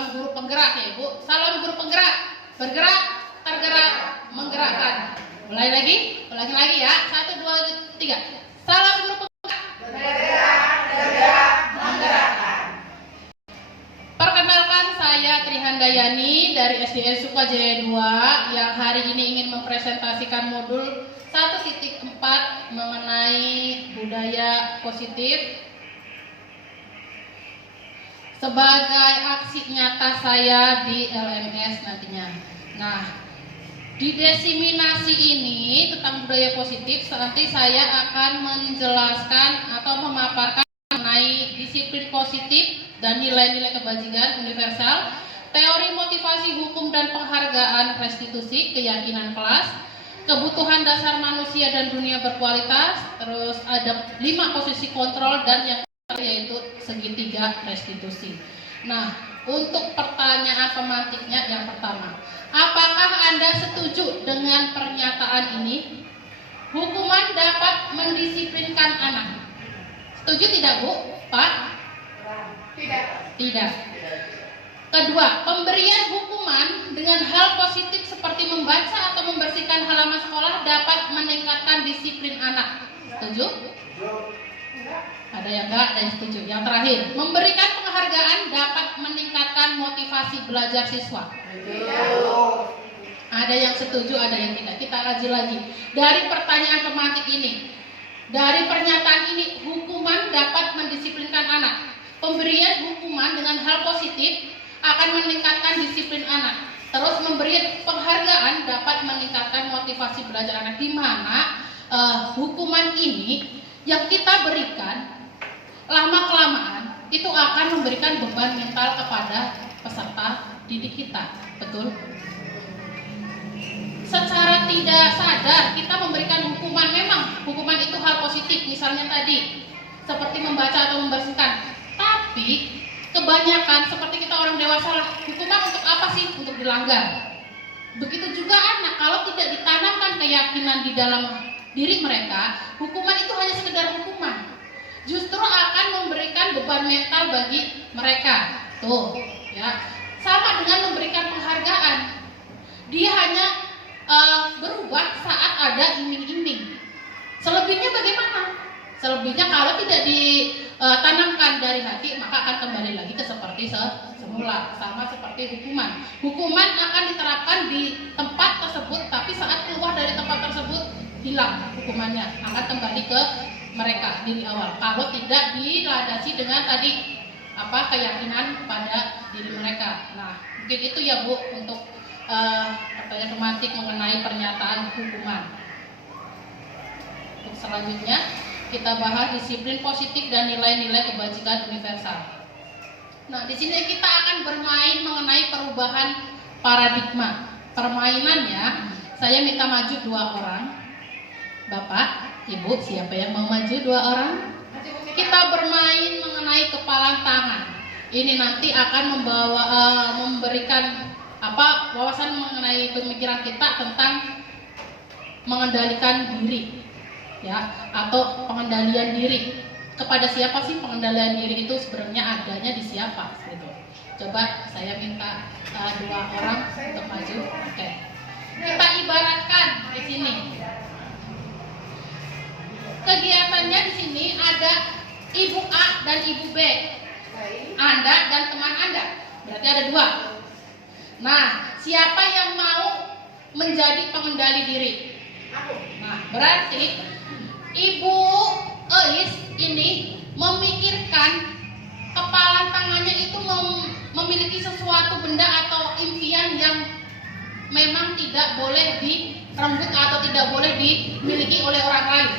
salam guru penggerak ya Ibu. Salam guru penggerak. Bergerak, tergerak, menggerakkan. Mulai lagi, ulangi lagi ya. 1, 2, 3. Salam guru penggerak. Bergerak, tergerak, menggerakkan. Perkenalkan, saya Trihandayani dari SDN Sukajaya 2 yang hari ini ingin mempresentasikan modul 1.4 mengenai budaya positif sebagai aksi nyata saya di LMS nantinya. Nah, di diseminasi ini tentang budaya positif nanti saya akan menjelaskan atau memaparkan mengenai disiplin positif dan nilai-nilai kebajikan universal, teori motivasi hukum dan penghargaan restitusi, keyakinan kelas, kebutuhan dasar manusia dan dunia berkualitas, terus ada 5 posisi kontrol dan yang yaitu segitiga restitusi. Nah, untuk pertanyaan pemantiknya yang pertama, apakah Anda setuju dengan pernyataan ini? Hukuman dapat mendisiplinkan anak. Setuju tidak, Bu? Pak? Tidak. Tidak. Kedua, pemberian hukuman dengan hal positif seperti membaca atau membersihkan halaman sekolah dapat meningkatkan disiplin anak. Setuju? Ada yang enggak, ada yang setuju. Yang terakhir, memberikan penghargaan dapat meningkatkan motivasi belajar siswa. Ada yang setuju, ada yang tidak. Kita kaji lagi. Dari pertanyaan pemantik ini, dari pernyataan ini, hukuman dapat mendisiplinkan anak. Pemberian hukuman dengan hal positif akan meningkatkan disiplin anak. Terus memberi penghargaan dapat meningkatkan motivasi belajar anak. Di mana hukuman ini yang kita berikan lama-kelamaan itu akan memberikan beban mental kepada peserta didik kita. Betul? Secara tidak sadar kita memberikan hukuman, memang hukuman itu hal positif, misalnya tadi seperti membaca atau membersihkan. Tapi kebanyakan seperti kita orang dewasa lah, hukuman untuk apa sih? Untuk dilanggar. Begitu juga anak, kalau tidak ditanamkan keyakinan di dalam diri mereka, hukuman itu hanya sekedar hukuman. Justru akan memberikan beban mental bagi mereka. Tuh, ya. Sama dengan memberikan penghargaan. Dia hanya berubah saat ada iming-iming. Selebihnya bagaimana? Selebihnya kalau tidak ditanamkan dari hati, maka akan kembali lagi ke seperti semula. Sama seperti hukuman. Hukuman akan diterapkan di tempat tersebut, tapi saat keluar dari tempat tersebut hilang hukumannya, akan kembali ke mereka diri awal. Kalau tidak dilandasi dengan tadi keyakinan pada diri mereka. Nah, mungkin itu ya Bu untuk pertanyaan pemantik mengenai pernyataan hukuman. Untuk selanjutnya kita bahas disiplin positif dan nilai-nilai kebajikan universal. Nah, di sini kita akan bermain mengenai perubahan paradigma. Permainannya, saya minta maju 2 orang. Bapak, Ibu, siapa yang mau maju 2 orang? Kita bermain mengenai kepalan tangan. Ini nanti akan memberikan wawasan mengenai pemikiran kita tentang mengendalikan diri, ya, atau pengendalian diri. Kepada siapa sih pengendalian diri itu sebenarnya adanya di siapa? Gitu. Coba saya minta 2 orang untuk maju. Oke. Kita ibaratkan di sini. Kegiatannya di sini ada Ibu A dan Ibu B. Anda dan teman Anda. Berarti ada 2. Nah, siapa yang mau menjadi pengendali diri? Nah, berarti Ibu Eis ini memikirkan kepalan tangannya itu memiliki sesuatu benda atau impian yang memang tidak boleh direnggut atau tidak boleh dimiliki oleh orang lain.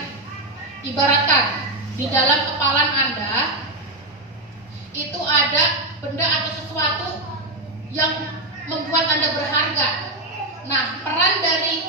Ibaratkan di dalam kepalan Anda itu ada benda atau sesuatu yang membuat Anda berharga. Nah, peran dari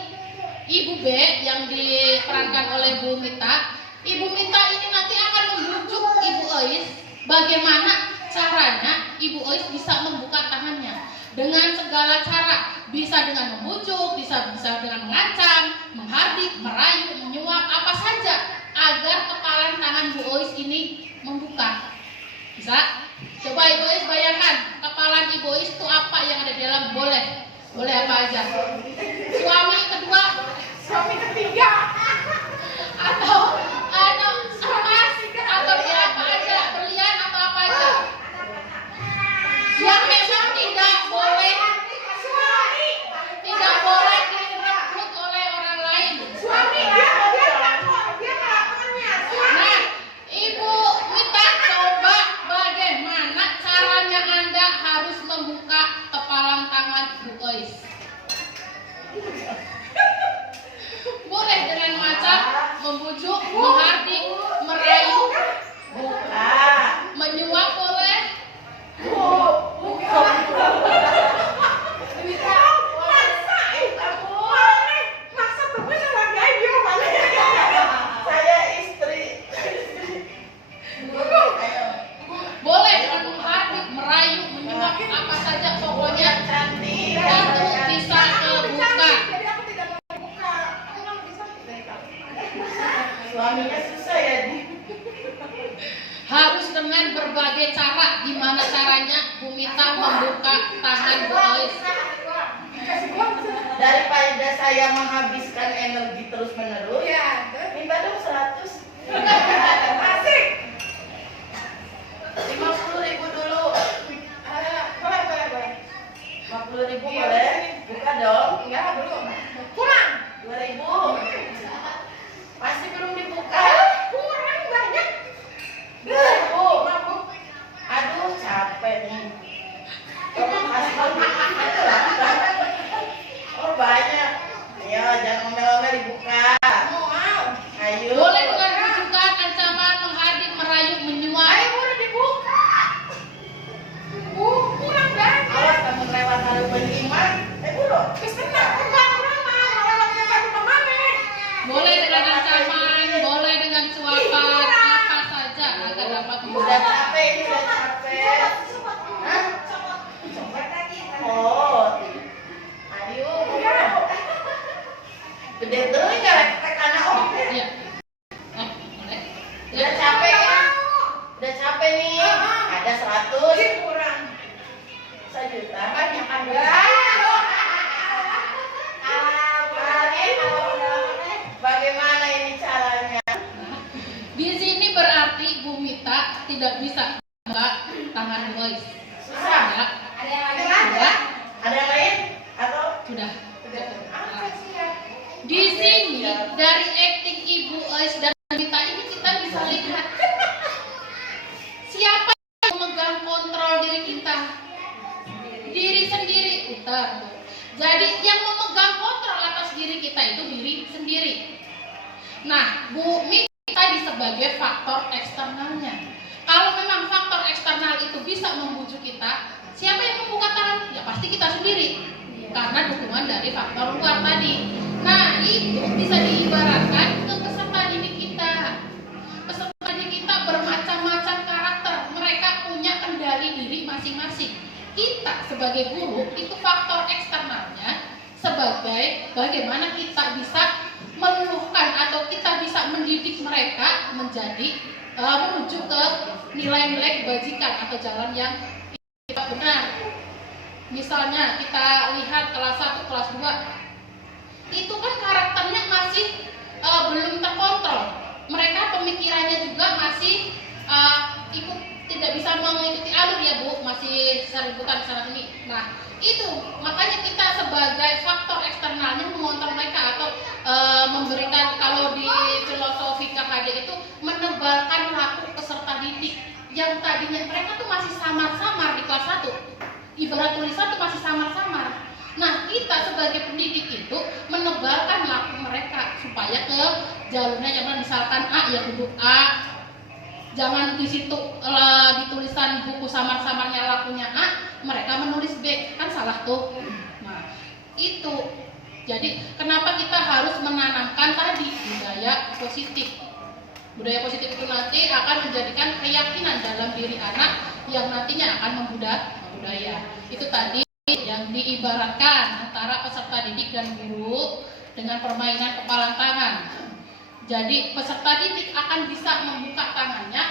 Ibu B yang diperankan oleh Bu Mita, Ibu Mita ini nanti akan membujuk Ibu Eis bagaimana caranya Ibu Eis bisa membuka tangannya dengan segala cara. Bisa dengan membujuk, bisa dengan mengancam, menghardik, merayu, menyuap, apa saja agar kepalan tangan Bu Eis ini membuka. Bisa? Coba Ibu Eis bayangkan, kepalan Ibu Eis dalam boleh apa aja. Suami kedua, Suami ketiga. atau emas atau dia apa aja, berlian atau apa aja. Yang memang tidak boleh direbut oleh orang lain. Suami dia melakukannya. Nah, Ibu minta coba bagaimana caranya Anda harus membuka kepalang tangan Bu Ois. Boleh dengan macam membujuk, menghardik, merayu, menyuap boleh. Masa bener lagi aja mana? Saya istri. Boleh dengan menghardik, merayu, menyuap, apa saja pokoknya Cantik. itu bisa kebuka. Jadi aku tidak mau buka. Aku kan lebih sakit dari kamu. Suaminya susah ya, Di. Harus dengan berbagai cara. Gimana caranya Bu Mita membuka tangan Bu Ois? Daripada saya menghabiskan energi terus menerus, Iya, minta dong 100. asik. 50.000 dulu. Boleh. 50.000 boleh? Buka dong. Enggak, belum. Kurang. 2.000. Masih belum dibuka. Kurang banyak. 2.000. Aduh, capek nih. Coba kasih tahu. Oh, banyak. Ayo, jangan ngomel-ngomel dibuka. Mau. Ayo. Boleh dengan bujukan, ancaman, menghardik, merayu, menyuap. Ayo udah dibuka. Kurang banyak. Awas kamu lewat hari beriman. Buruk. Kesenang. Lewatnya baru kemana? Boleh dengan ancaman, boleh dengan suapan, apa saja agar dapat Udah membuka. capek ini, udah capek. Hah? Oh. Ayo. Gede tuh ya rek anak om. Iya. Boleh. Udah Ya. capek ya? Udah capek nih. Ada 100. Kurang. 1 juta. Banyak ada. Bagaimana ini caranya? Di sini berarti Bu Mita tidak bisa membuka tangan Bu Ois. Susah. Ya. Ada yang lagi Sudah. Ada yang lain? Atau? Sudah. Apa sih ya? Di sini dari acting Ibu Ois dan Bu Mita ini kita bisa lihat siapa yang memegang kontrol diri kita. Diri sendiri. Betul. Jadi yang memegang kontrol atas diri kita itu diri sendiri. Nah, Bu Mita tadi sebagai faktor eksternalnya. Kalau memang faktor eksternal itu bisa membujuk kita, siapa yang membuka tangan? Ya pasti kita sendiri. Karena dukungan dari faktor luar tadi. Nah, itu bisa diibaratkan ke peserta didik kita. Peserta didik kita bermacam-macam karakter. Mereka punya kendali diri masing-masing. Kita sebagai guru itu faktor eksternalnya sebagai bagaimana kita bisa meluluhkan atau kita bisa mendidik mereka menjadi menuju ke nilai-nilai kebajikan atau jalan yang benar. Misalnya kita lihat kelas 1, kelas 2 itu kan karakternya masih belum terkontrol. Mereka pemikirannya juga masih ikut, tidak bisa mengikuti alur ya Bu, masih seributan sana sini. Nah itu makanya kita sebagai faktor eksternalnya mengontrol mereka atau memberikan, kalau di filosofi KHD itu menebalkan laku peserta didik yang tadinya mereka tuh masih samar-samar di kelas 1, ibarat tulisan tuh masih samar-samar. Nah kita sebagai pendidik itu menebalkan laku mereka supaya ke jalurnya, jangan misalkan A ya duduk A, jangan di situ di tulisan buku samar-samarnya lakunya A, mereka menulis B, kan salah tuh. Nah itu jadi kenapa kita harus menanamkan tadi budaya positif. Budaya positif itu nanti akan menjadikan keyakinan dalam diri anak yang nantinya akan membudaya. Itu tadi yang diibaratkan antara peserta didik dan guru dengan permainan kepalang tangan. Jadi peserta didik akan bisa membuka tangannya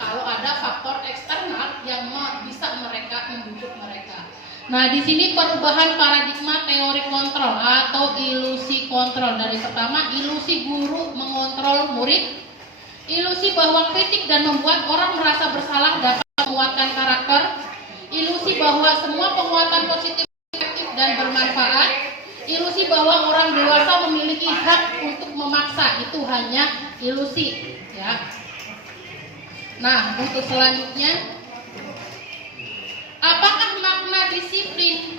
kalau ada faktor eksternal yang bisa mereka membujuk mereka. Nah, di sini perubahan paradigma teori kontrol atau ilusi kontrol. Dari pertama, ilusi guru mengontrol murid, ilusi bahwa kritik dan membuat orang merasa bersalah dapat menguatkan karakter, ilusi bahwa semua penguatan positif efektif dan bermanfaat, ilusi bahwa orang dewasa memiliki hak untuk memaksa, itu hanya ilusi, ya. Nah, untuk selanjutnya, apakah makna disiplin?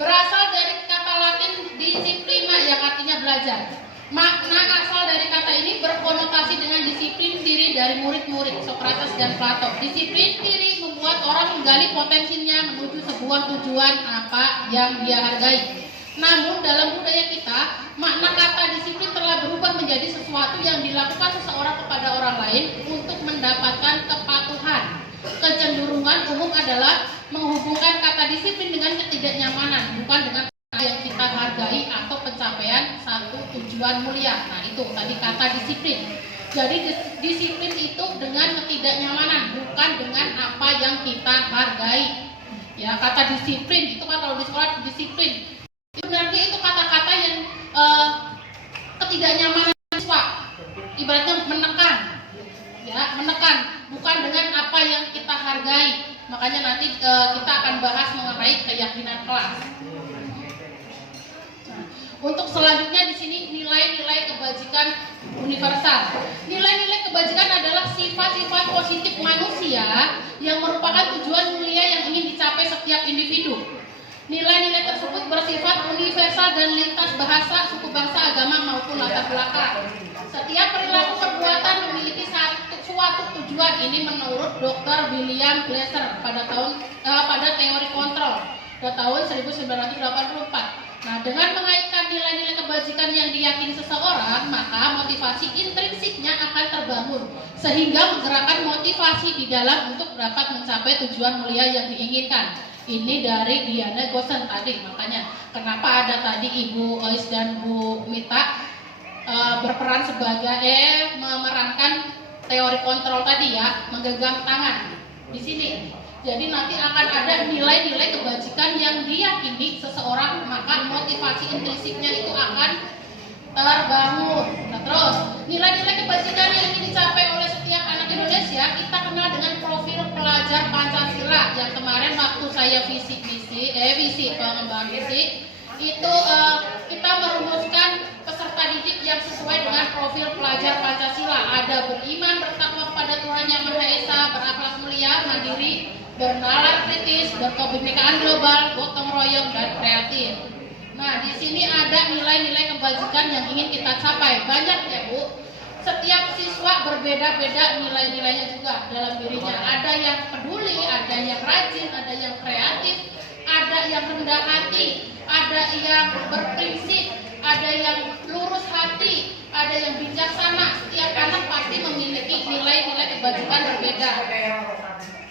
Berasal dari kata Latin disciplina yang artinya belajar. Makna asal dari kata ini berkonotasi dengan disiplin diri dari murid-murid Sokrates dan Plato. Disiplin diri membuat orang menggali potensinya menuju sebuah tujuan apa yang dia hargai. Namun dalam budaya kita, makna kata disiplin telah berubah menjadi sesuatu yang dilakukan seseorang kepada orang lain untuk mendapatkan kepatuhan. Kecenderungan umum adalah menghubungkan kata disiplin dengan ketidaknyamanan, bukan dengan kata yang kita hargai atau pencapaian satu tujuan mulia. Nah, itu tadi kata disiplin. Jadi disiplin itu dengan ketidaknyamanan, bukan dengan apa yang kita hargai. Ya, kata disiplin itu kan kalau di sekolah disiplin. Itu berarti itu kata-kata yang ketidaknyamanan siswa, ibaratnya menekan, ya menekan, bukan dengan apa yang kita hargai. Makanya nanti kita akan bahas mengenai keyakinan kelas. Nah, untuk selanjutnya di sini nilai-nilai kebajikan universal. Nilai-nilai kebajikan adalah sifat-sifat positif manusia yang merupakan tujuan mulia yang ingin dicapai setiap individu. Nilai-nilai tersebut bersifat universal dan lintas bahasa, suku bangsa, agama maupun latar belakang. Setiap perilaku perbuatan memiliki suatu tujuan. Ini menurut Dr. William Glasser pada teori kontrol pada tahun 1984. Nah, dengan mengaitkan nilai-nilai kebajikan yang diyakini seseorang, maka motivasi intrinsiknya akan terbangun sehingga menggerakkan motivasi di dalam untuk dapat mencapai tujuan mulia yang diinginkan. Ini dari Diana Gosen tadi, makanya kenapa ada tadi Ibu Ois dan Bu Mita berperan sebagai memerankan teori kontrol tadi ya, menggenggam tangan di sini. Jadi nanti akan ada nilai-nilai kebajikan yang diyakini seseorang, maka motivasi intrinsiknya itu akan terbangun. Nah, terus nilai-nilai kebajikan yang ingin dicapai oleh setiap anak Indonesia kita kenal dengan profil pelajar Pancasila yang kemarin waktu saya visi pengembangan visi itu kita merumuskan peserta didik yang sesuai dengan profil pelajar Pancasila. Ada beriman, bertakwa kepada Tuhan Yang Maha Esa, berakhlak mulia, mandiri, bernalar kritis, berkebinekaan global, gotong royong dan kreatif. Nah, di sini ada nilai-nilai kebajikan yang ingin kita capai. Banyak ya, Bu. Setiap siswa berbeda-beda nilai-nilainya juga dalam dirinya. Ada yang peduli, ada yang rajin, ada yang kreatif, ada yang rendah hati, ada yang berprinsip, ada yang lurus hati, ada yang bijaksana. Setiap anak pasti memiliki nilai-nilai kebajikan berbeda.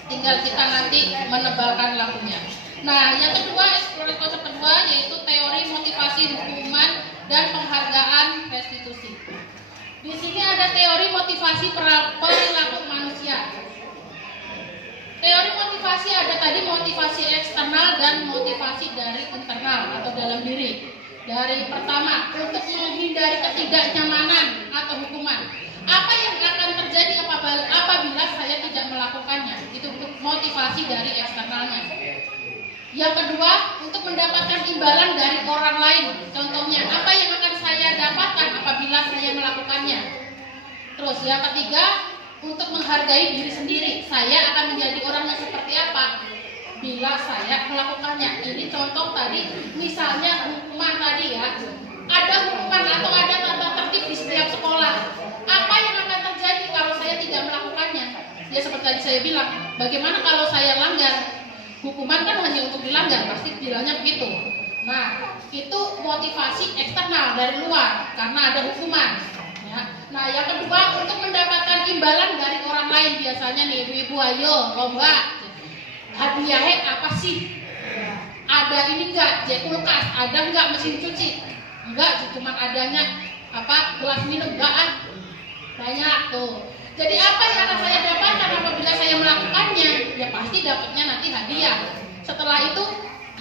Tinggal kita nanti menebalkan lampunya. Nah, yang kedua, eksplorasi konsep kedua yaitu teori motivasi hukuman dan penghargaan restitusi. Di sini ada teori motivasi perilaku manusia. Teori motivasi ada tadi motivasi eksternal dan motivasi dari internal atau dalam diri. Dari pertama, untuk menghindari ketidaknyamanan atau hukuman. Apa yang akan terjadi apabila saya tidak melakukannya? Itu motivasi dari eksternalnya. Yang kedua, untuk mendapatkan imbalan dari orang lain. Contohnya, apa yang akan saya dapatkan apabila saya melakukannya? Terus yang ketiga, untuk menghargai diri sendiri. Saya akan menjadi orang yang seperti apa bila saya melakukannya. Ini contoh tadi, misalnya hukuman tadi ya. Ada hukuman atau ada tata tertib di setiap sekolah. Apa yang akan terjadi kalau saya tidak melakukannya? Ya seperti tadi saya bilang, bagaimana kalau saya langgar? Hukuman kan hanya untuk dilanggar, pasti bilangnya begitu. Nah, itu motivasi eksternal dari luar karena ada hukuman. Ya. Nah, yang kedua untuk mendapatkan imbalan dari orang lain, biasanya nih ibu-ibu, ayo lomba, hadiahnya apa sih? Ada ini enggak? Kulkas, ada enggak mesin cuci? Enggak, cuma adanya gelas minum, enggak banyak tuh. Jadi apa yang akan saya dapatkan apabila saya melakukannya? Ya pasti dapatnya nanti hadiah. Setelah itu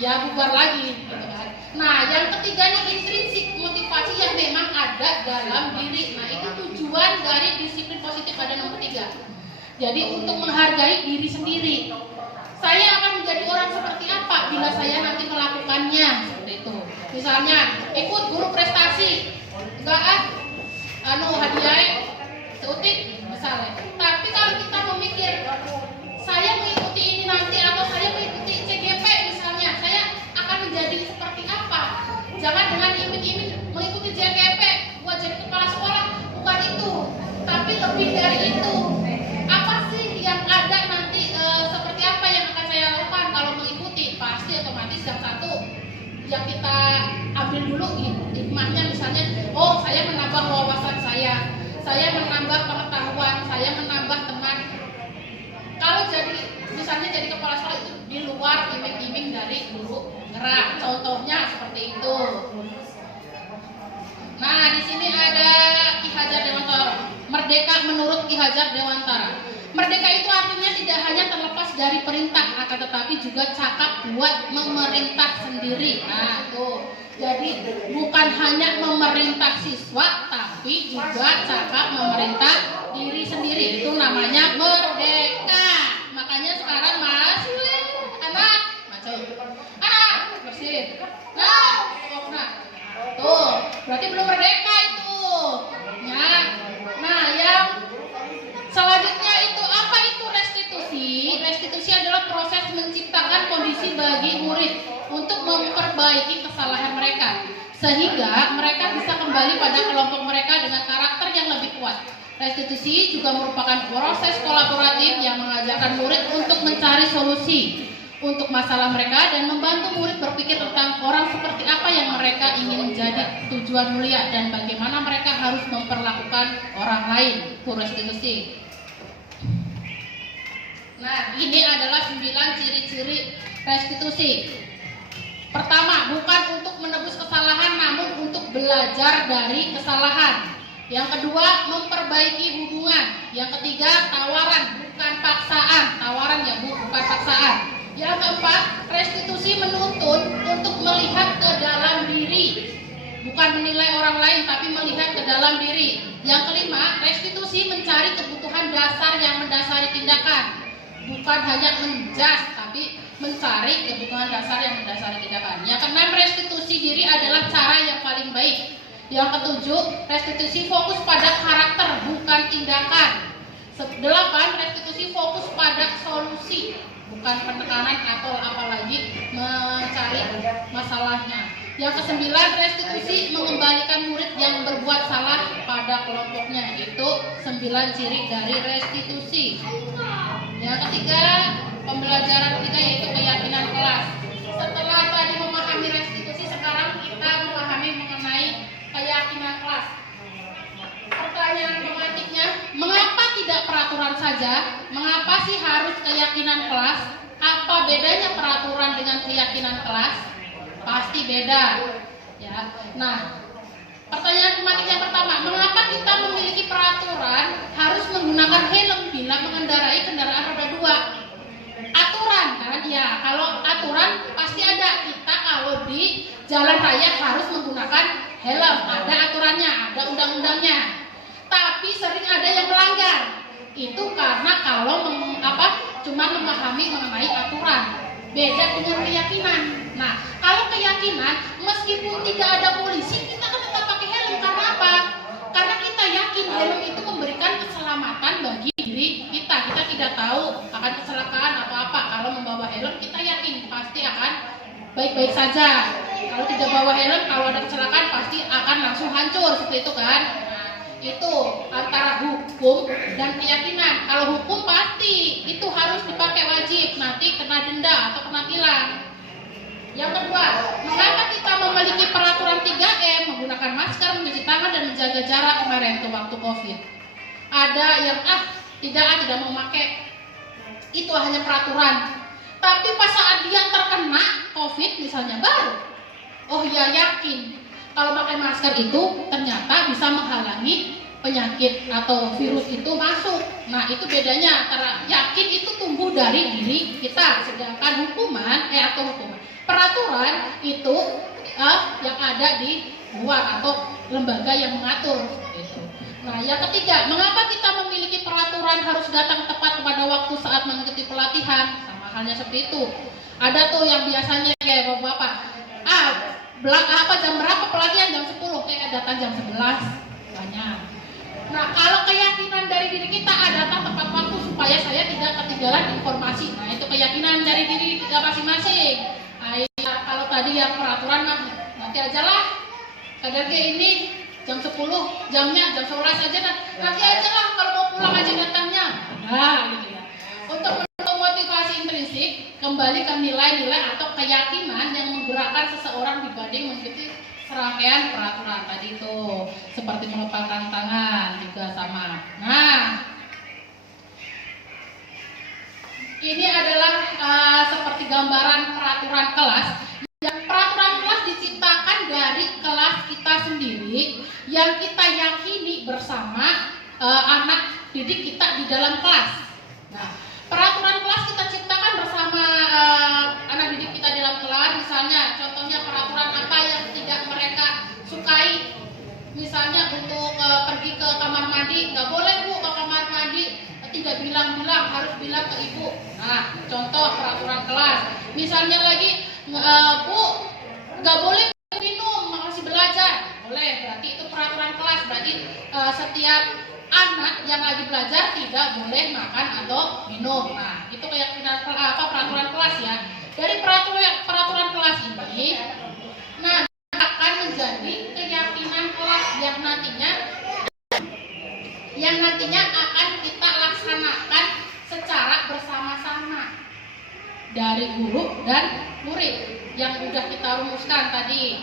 ya bubar lagi gitu kan. Nah, yang ketiga nih intrinsik motivasi yang memang ada dalam diri. Nah, itu tujuan dari disiplin positif pada nomor 3. Jadi untuk menghargai diri sendiri. Saya akan menjadi orang seperti apa bila saya nanti melakukannya, seperti itu. Misalnya ikut guru prestasi, enggak hadiah seutik misalnya. Tapi kalau kita memikir saya mengikuti ini nanti atau saya mengikuti CGP misalnya, saya akan menjadi seperti apa? Jangan dengan iming-iming mengikuti CGP buat jadi kepala sekolah, bukan itu. Tapi lebih dari itu. Apa sih yang ada nanti seperti apa yang akan saya lakukan kalau mengikuti? Pasti otomatis yang satu yang kita ambil dulu hikmahnya, misalnya, oh saya menambah wawasan saya menambah pengetahuan, saya menambah teman. Kalau jadi misalnya jadi kepala sekolah itu di luar iming-iming dari guru gerak, contohnya seperti itu. Nah, di sini ada Ki Hajar Dewantara. Merdeka menurut Ki Hajar Dewantara. Merdeka itu artinya tidak hanya terlepas dari perintah, akan tetapi juga cakap buat memerintah sendiri. Nah, tuh. Jadi bukan hanya memerintah siswa, tapi juga cakap memerintah diri sendiri. Itu namanya merdeka. Makanya sekarang anak bersih. Tuh, berarti belum merdeka itu. Ya. Nah, yang selanjutnya itu apa itu restitusi? Restitusi adalah proses menciptakan kondisi bagi murid untuk memperbaiki kesalahan mereka sehingga mereka bisa kembali pada kelompok mereka dengan karakter yang lebih kuat. Restitusi juga merupakan proses kolaboratif yang mengajarkan murid untuk mencari solusi untuk masalah mereka dan membantu murid berpikir tentang orang seperti apa yang mereka ingin menjadi tujuan mulia dan bagaimana mereka harus memperlakukan orang lain. Itu restitusi. Nah, ini adalah 9 ciri-ciri restitusi. Pertama, bukan untuk menebus kesalahan namun untuk belajar dari kesalahan. Yang kedua, memperbaiki hubungan. Yang ketiga, tawaran bukan paksaan. Tawaran ya Bu, bukan paksaan. Yang keempat, restitusi menuntun untuk melihat ke dalam diri. Bukan menilai orang lain tapi melihat ke dalam diri. Yang kelima, restitusi mencari kebutuhan dasar yang mendasari tindakan. Bukan hanya menjas tapi mencari kebutuhan dasar yang mendasari tindakan. Yang keenam, restitusi diri adalah cara yang paling baik. Yang ketujuh, restitusi fokus pada karakter bukan tindakan. 8, restitusi fokus pada solusi bukan penekanan atau apalagi mencari masalahnya. Yang ke-9, restitusi mengembalikan murid yang berbuat salah pada kelompoknya. Itu 9 ciri dari restitusi. Yang ketiga, pembelajaran ketiga yaitu keyakinan kelas. Setelah tadi memahami restitusi, sekarang kita memahami mengenai keyakinan kelas. Pertanyaan pemantiknya, mengapa tidak peraturan saja? Mengapa sih harus keyakinan kelas? Apa bedanya peraturan dengan keyakinan kelas? Pasti beda. Ya. Nah, pertanyaan pemantik yang pertama, mengapa kita memiliki peraturan harus menggunakan helm bila mengendarai kendaraan roda 2? Aturan kan? Ya, kalau aturan pasti ada. Kita kalau di jalan raya harus menggunakan helm, ada aturannya, ada undang-undangnya. Tapi sering ada yang melanggar. Itu karena kalau cuma memahami mengenai aturan. Beda dengan keyakinan. Nah, kalau keyakinan, meskipun tidak ada polisi, kita kan tetap pakai helm. Karena apa? Karena kita yakin helm itu memberikan keselamatan bagi diri kita. Kita tidak tahu akan kecelakaan atau apa. Kalau membawa helm, kita yakin pasti akan baik-baik saja. Kalau tidak bawa helm, kalau ada kecelakaan pasti akan langsung hancur. Seperti itu kan? Nah, itu antara hukum dan keyakinan. Kalau hukum pasti itu harus dipakai wajib. Nanti kena denda atau kena tilang. Yang kedua, mengapa kita memiliki peraturan 3M, menggunakan masker, mencuci tangan, dan menjaga jarak kemarin tuh waktu COVID. Ada yang tidak mau pakai, itu hanya peraturan. Tapi pas saat dia terkena COVID misalnya baru, oh ya yakin kalau pakai masker itu ternyata bisa menghalangi penyakit atau virus itu masuk. Nah, itu bedanya antara yakin itu tumbuh dari diri kita, sedangkan hukuman. Peraturan peraturan itu yang ada di luar atau lembaga yang mengatur. Gitu. Nah, yang ketiga, mengapa kita memiliki peraturan harus datang tepat pada waktu saat mengikuti pelatihan? Sama halnya seperti itu. Ada tuh yang biasanya kayak bapak, jam berapa pelatihan? Jam 10, kayak datang jam 11. Banyak. Nah, kalau keyakinan dari diri kita datang tepat waktu supaya saya tidak ketinggalan informasi. Nah, itu keyakinan dari diri kita masing-masing. Nah, kalau tadi yang peraturan nanti aja lah. Kadang kayak ini jam 10, jamnya jam 11 aja nanti aja lah kalau mau pulang aja datangnya. Nah, gitu ya. Untuk motivasi intrinsik, kembali ke nilai-nilai atau keyakinan yang menggerakkan seseorang dibanding mengikuti serangkaian peraturan tadi itu, seperti mengepalkan tangan juga sama. Nah, ini adalah seperti gambaran peraturan kelas. Yang peraturan kelas diciptakan dari kelas kita sendiri yang kita yakini bersama anak didik kita di dalam kelas. Nah, peraturan kelas kita ciptakan bersama anak didik kita di dalam kelas. Misalnya, contohnya peraturan apa yang tidak mereka sukai. Misalnya untuk pergi ke kamar mandi, nggak boleh bu ke kamar mandi, tidak bilang-bilang, harus bilang ke ibu. Nah, contoh peraturan kelas. Misalnya lagi, bu nggak boleh minum, masih belajar. Boleh, berarti itu peraturan kelas. Berarti setiap anak yang lagi belajar tidak boleh makan atau minum. Nah, itu keyakinan peraturan kelas ya. Dari peraturan kelas ini, nah akan menjadi keyakinan kelas yang nantinya akan kita laksanakan secara bersama-sama dari guru dan murid yang sudah kita rumuskan tadi.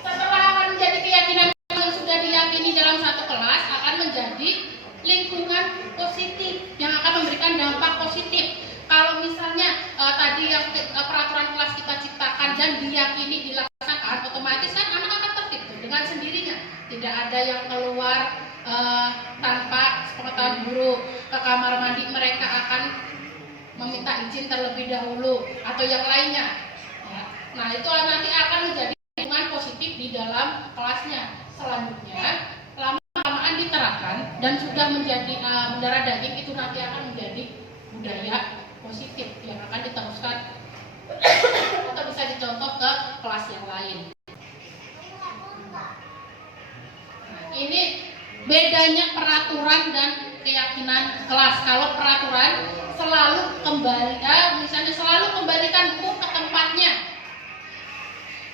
Setelah akan menjadi keyakinan yang sudah diyakini dalam satu kelas, akan menjadi lingkungan positif yang akan memberikan dampak positif. Kalau misalnya tadi yang peraturan kelas kita ciptakan dan diyakini dilaksanakan, otomatis kan anak akan tertib dengan sendirinya. Tidak ada yang keluar tanpa sepengetahuan guru. Ke kamar mandi mereka akan meminta izin terlebih dahulu atau yang lainnya. Ya. Nah, itu nanti akan menjadi lingkungan positif di dalam kelasnya. Selanjutnya, lama-lamaan diterapkan dan sudah menjadi mendarah daging, itu nanti akan menjadi budaya positif yang akan diteruskan atau bisa dicontoh ke kelas yang lain. Nah, ini bedanya peraturan dan keyakinan kelas. Kalau peraturan selalu misalnya selalu kembalikan buku ke tempatnya.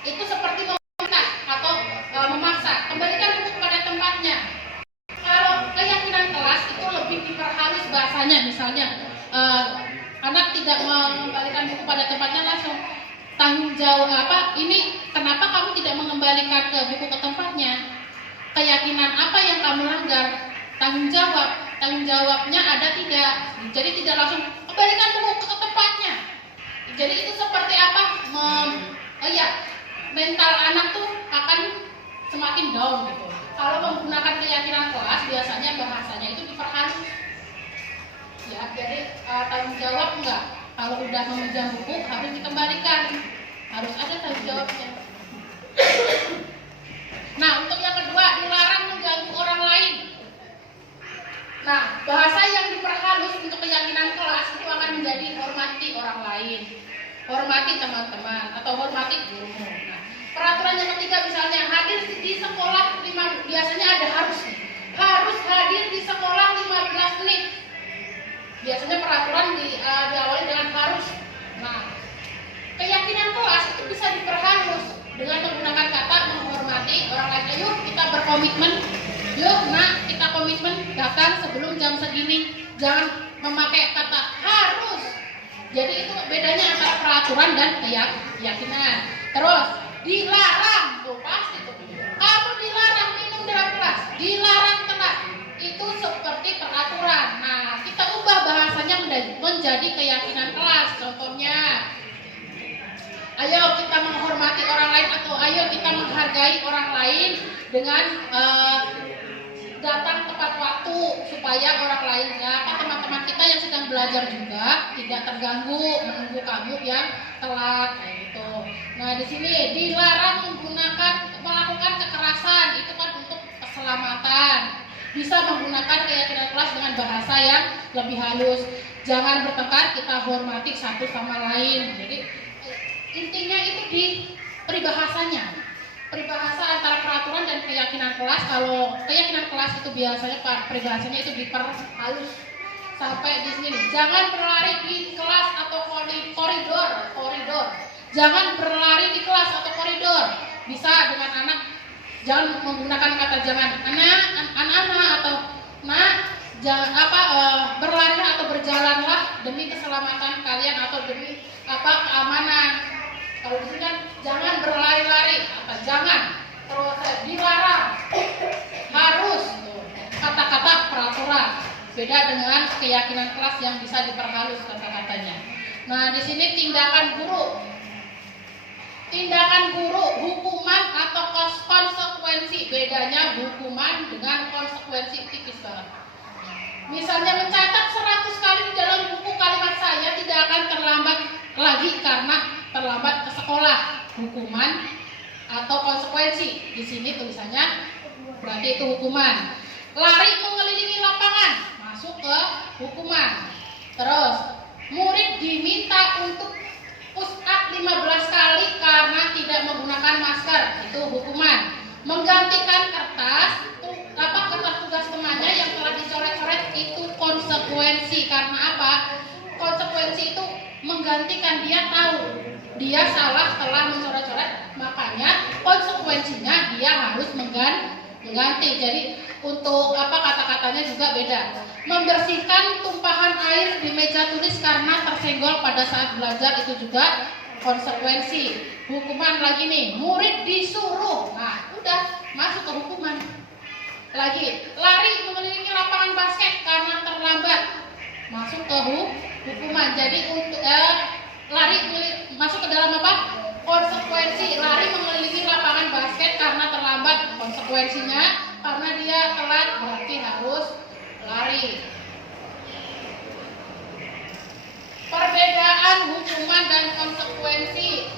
Itu seperti meminta atau memaksa, kembalikan buku pada tempatnya. Kalau keyakinan kelas itu lebih diperhalus bahasanya, misalnya anak tidak mengembalikan buku pada tempatnya, langsung tanggung jawab ini kenapa kamu tidak mengembalikan buku ke tempatnya? Keyakinan apa yang kamu langgar? Tanggung jawabnya ada tidak? Jadi tidak langsung kembalikan buku ke tempatnya. Jadi itu seperti apa? Mental anak tuh akan semakin down gitu. Kalau menggunakan keyakinan kelas, biasanya bahasanya itu diperhalus. Ya, jadi tanggung jawab enggak. Kalau udah meminjam buku harus dikembalikan. Harus ada tanggung jawabnya. Nah, untuk yang kedua, dilarang mengganggu orang lain. Nah, bahasa yang diperhalus untuk keyakinan kelas itu akan menjadi hormati orang lain, hormati teman-teman, atau hormati gurumu. Nah, peraturan yang ketiga misalnya hadir di sekolah biasanya ada harus hadir di sekolah 15 menit. Biasanya peraturan diawali dengan harus. Nah, keyakinan kelas itu bisa diperhalus dengan menggunakan kata menghormati orang lain. Ayo kita berkomitmen, yuk nak kita komitmen datang sebelum jam segini. Jangan memakai kata harus. Jadi itu bedanya antara peraturan dan keyakinan. Terus dilarang, tuh pasti tuh. Kamu dilarang minum dalam kelas, dilarang telat. Itu seperti peraturan. Nah, kita ubah bahasanya menjadi keyakinan kelas. Contohnya, ayo kita menghormati orang lain atau ayo kita menghargai orang lain dengan datang tepat waktu supaya orang lainnya, teman-teman kita yang sedang sedang belajar juga tidak terganggu menunggu kamu yang telat kayak gitu. Nah di sini dilarang melakukan kekerasan, itu kan untuk keselamatan. Bisa menggunakan keyakinan kelas dengan bahasa yang lebih halus. Jangan bertengkar, kita hormati satu sama lain. Jadi intinya itu di peribahasanya. Peribahasa antara peraturan dan keyakinan kelas. Kalau keyakinan kelas itu biasanya peribahasanya itu diperhalus sampai di sini. Jangan berlari di kelas atau koridor. Jangan berlari di kelas atau koridor. Bisa dengan anak, jangan menggunakan kata jangan anak-anak atau berlari atau berjalanlah demi keselamatan kalian atau demi keamanan. Kalau di sini kan jangan berlari-lari, jangan, terus dilarang, harus, kata-kata peraturan. Beda dengan keyakinan kelas yang bisa diperhalus kata-katanya. Nah di sini tindakan guru, hukuman atau konsekuensi. Bedanya hukuman dengan konsekuensi tipis banget. Misalnya mencatat 100 kali di dalam buku kalimat saya tidak akan terlambat lagi karena terlambat ke sekolah. Hukuman atau konsekuensi. Di sini tulisannya berarti itu hukuman. Lari mengelilingi lapangan masuk ke hukuman. Terus murid diminta untuk push up 15 kali karena tidak menggunakan masker, itu hukuman. Menggantikan kertas tugas temannya yang telah dicoret-coret, itu konsekuensi. Karena apa? Konsekuensi itu menggantikan, dia tahu dia salah telah mencoret-coret, makanya konsekuensinya dia harus mengganti. Jadi untuk kata-katanya juga beda. Membersihkan tumpahan air di meja tulis karena tersenggol pada saat belajar, itu juga konsekuensi. Hukuman lagi nih, murid disuruh, nah udah masuk ke hukuman. Lagi lari mengelilingi lapangan basket karena terlambat, masuk ke hukuman. Jadi untuk lari masuk ke dalam konsekuensi. Lari mengelilingi lapangan basket karena terlambat, konsekuensinya karena dia telat berarti harus lari. Perbedaan hukuman dan konsekuensi.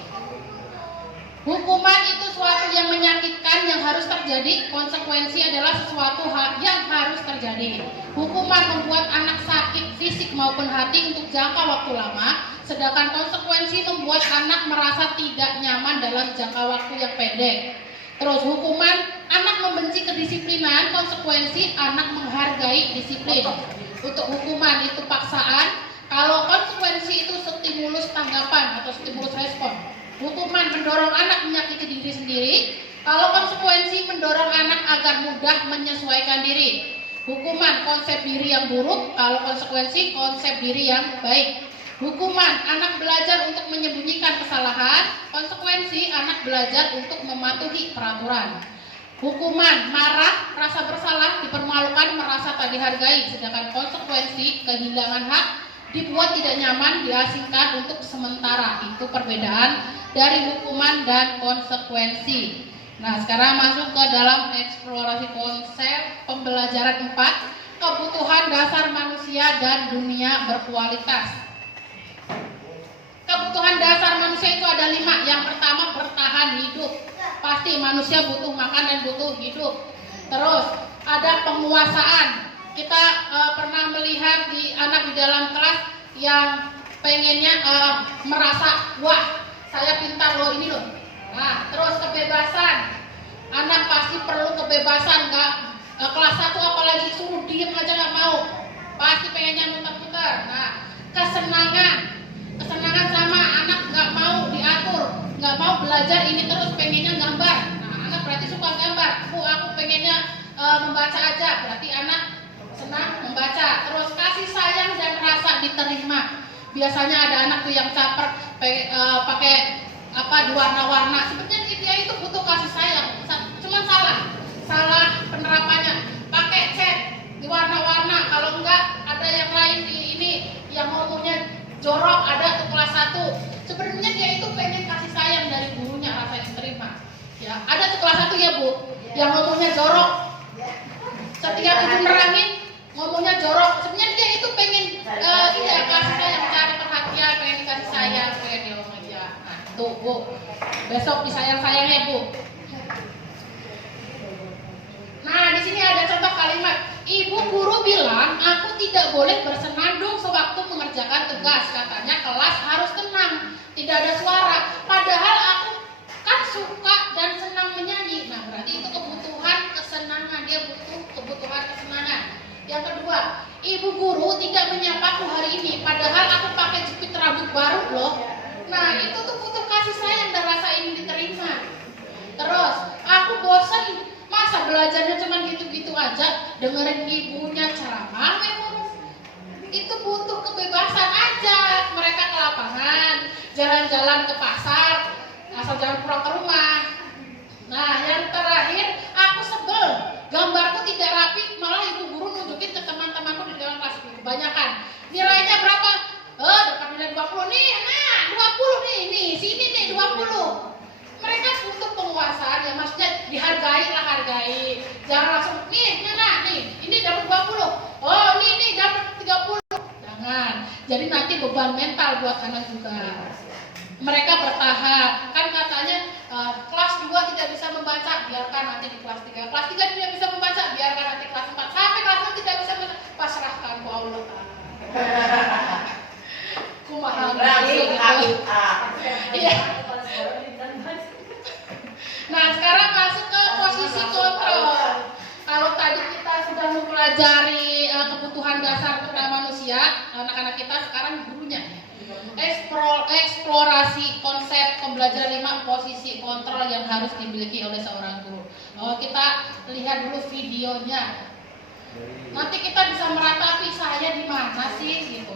Hukuman itu suatu yang menyakitkan yang harus terjadi. Konsekuensi adalah sesuatu yang harus terjadi. Hukuman membuat anak sakit fisik maupun hati untuk jangka waktu lama, sedangkan konsekuensi membuat anak merasa tidak nyaman dalam jangka waktu yang pendek. Terus hukuman, anak membenci kedisiplinan, konsekuensi anak menghargai disiplin. Untuk hukuman itu paksaan, kalau konsekuensi itu stimulus tanggapan atau stimulus respon. Hukuman mendorong anak menyakiti diri sendiri, kalau konsekuensi mendorong anak agar mudah menyesuaikan diri. Hukuman konsep diri yang buruk, kalau konsekuensi konsep diri yang baik. Hukuman anak belajar untuk menyembunyikan kesalahan, konsekuensi anak belajar untuk mematuhi peraturan. Hukuman marah, rasa bersalah, dipermalukan, merasa tak dihargai, sedangkan konsekuensi kehilangan hak, dibuat tidak nyaman, diasingkan untuk sementara. Itu perbedaan dari hukuman dan konsekuensi. Nah, sekarang masuk ke dalam eksplorasi konsep pembelajaran 4, kebutuhan dasar manusia dan dunia berkualitas. Kebutuhan dasar manusia itu ada 5. Yang pertama, bertahan hidup. Pasti manusia butuh makan dan butuh hidup. Terus ada penguasaan. Kita pernah melihat di anak di dalam kelas yang pengennya merasa, wah saya pintar loh ini loh. Nah, terus kebebasan. Anak pasti perlu kebebasan. Kelas 1 apalagi suruh diem aja nggak mau. Pasti pengennya muter-muter. Nah, kesenangan sama anak nggak mau diatur, nggak mau belajar ini terus, pengennya gambar. Nah, anak berarti suka gambar. Aku pengennya membaca aja, berarti anak senang membaca. Terus kasih sayang dan rasa diterima. Biasanya ada anak tuh yang caper pakai warna-warna. Sebenarnya dia itu butuh kasih sayang, cuma salah penerapannya. Pakai cat di warna-warna, kalau enggak ada yang lain di ini yang ngomongnya jorok, ada tuh kelas 1. Sebenarnya dia itu pengen kasih sayang dari gurunya, rasa diterima. Ya, ada tuh kelas 1 ya Bu, yang ngomongnya jorok. Setiap ibu nerangin ngomongnya jorok. Sebenarnya dia itu pengen kasih sayang, cari perhatian, pengen dikasih sayang, pengen diomong aja. Nah, tuh Bu, besok disayang-sayangnya Bu. Nah, di sini ada contoh kalimat. Ibu guru bilang aku tidak boleh bersenandung sewaktu mengerjakan tugas. Katanya kelas harus tenang, tidak ada suara. Padahal aku kan suka dan senang menyanyi. Nah, berarti itu kebutuhan kesenangan. Dia butuh kebutuhan kesenangan. Yang kedua, ibu guru tidak menyapaku hari ini. Padahal aku pakai jepit rambut baru loh. Nah, itu tuh butuh kasih sayang dan rasa ingin diterima. Terus, aku bosan. Masa belajarnya cuma gitu-gitu aja, dengerin ibunya ceramah memang. Itu butuh kebebasan aja. Mereka ke lapangan, jalan-jalan ke pasar, asal jangan pulang ke rumah. Nah, yang terakhir, aku sebel. Gambarku tidak rapi, malah ibu guru nunjukin ke teman-temanku di dalam kelas. Kebanyakan. Nilainya berapa? Dapat nilai 20 nih. Nah, 20 nih, sini nih 20. Mereka butuh penguasaan ya, maksudnya dihargai lah, hargai. Jangan langsung nih, ini dapat 20. Oh, ini dapat 30. Jangan. Jadi nanti beban mental buat anak juga. Mereka bertahap. Kan katanya kelas 2 tidak bisa membaca, biarkan nanti di kelas 3. Kelas 3 tidak bisa membaca, biarkan nanti kelas 4. Sampai kelas 6 tidak bisa membaca, pasrahkan ku Allah Ta'ala. Kumaha. Iya. Nah, sekarang masuk ke posisi kontrol. Kalau tadi kita sudah mempelajari kebutuhan dasar manusia, anak-anak kita sekarang gurunya. Eksplorasi konsep pembelajaran 5 posisi kontrol yang harus dimiliki oleh seorang guru. Kita lihat dulu videonya. Nanti kita bisa meratapi saya di mana sih gitu.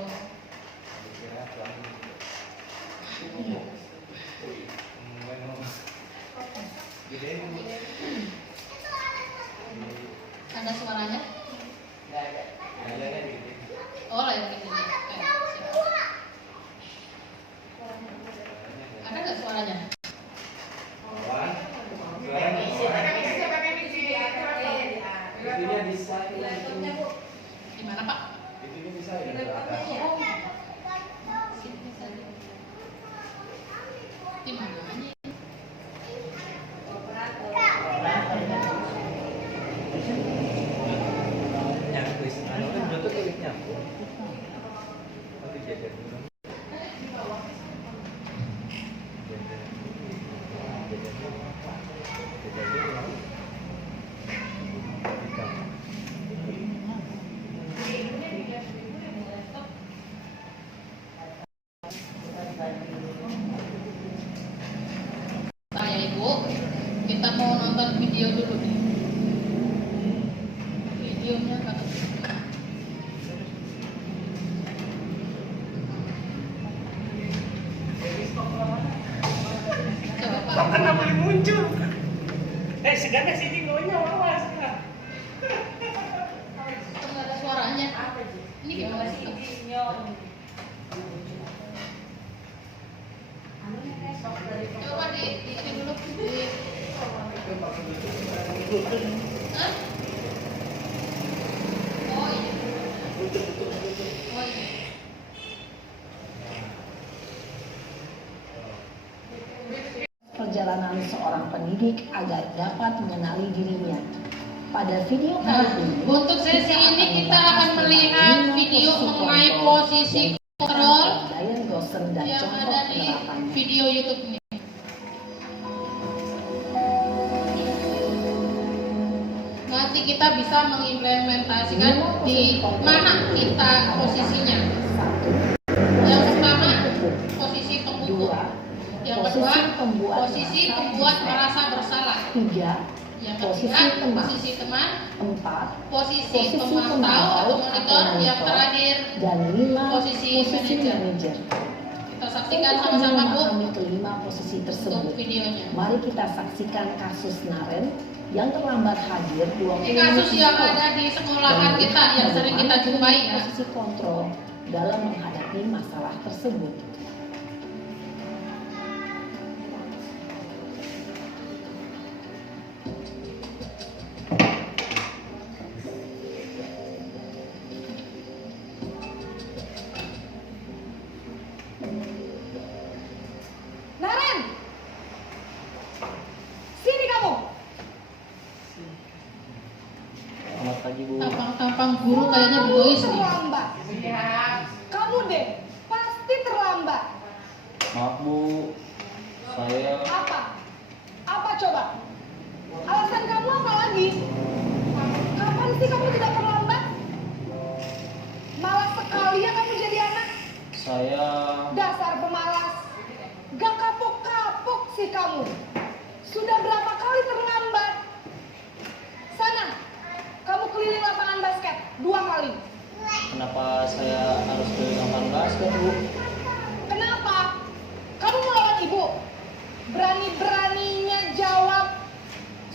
Ada suaranya? Oh, yang ini. Ada nggak suaranya? Gimana Pak? Di mana? Saya Ibu, kita mau nonton video dulu nih. Videonya kakak. Kok kenapa muncul? Sekarang sini gonya awas. Nggak ada suaranya. Ini gimana sih? Coba di ini dulu. Hah? Oh iya. Oh iya. Perjalanan seorang pendidik agar dapat mengenali dirinya. Pada video kali ini, Untuk sesi ini kita akan melihat video mengenai posisi kontrol Diane Gosser dan yang contoh ada di penerapannya. video YouTube ini. Nanti kita bisa mengimplementasikan di mana kita posisinya. Yang pertama, posisi pembuku. Yang kedua, posisi pembuat merasa bersalah. 3. Yang Posisi ketiga, teman. posisi teman. 4. Posisi pemantau atau monitor. Yang terakhir, Dan 5. posisi manajer. manajer. Kita saksikan sama-sama Bu Memahami kelima posisi untuk tersebut. videonya. Mari kita saksikan kasus Naren yang terlambat hadir 20 Ini kasus menit yang sekolah. ada di sekolahan kita yang sering kita jumpai ya. Posisi kontrol dalam menghadapi masalah tersebut. guru kayaknya egois nih. Terlambat. Kamu deh, pasti terlambat. Maaf Bu, saya Apa? Apa coba? Alasan kamu apa lagi? Kapan sih kamu tidak terlambat? Malas sekali ya kamu jadi anak. saya Dasar pemalas. Gak kapok-kapok sih kamu. Sudah berapa kali terlambat? Sana, kamu keliling lapangan basket 2 kali. kenapa saya harus keliling lapangan basket Bu? Kenapa? Kamu melawan ibu? Berani-beraninya jawab.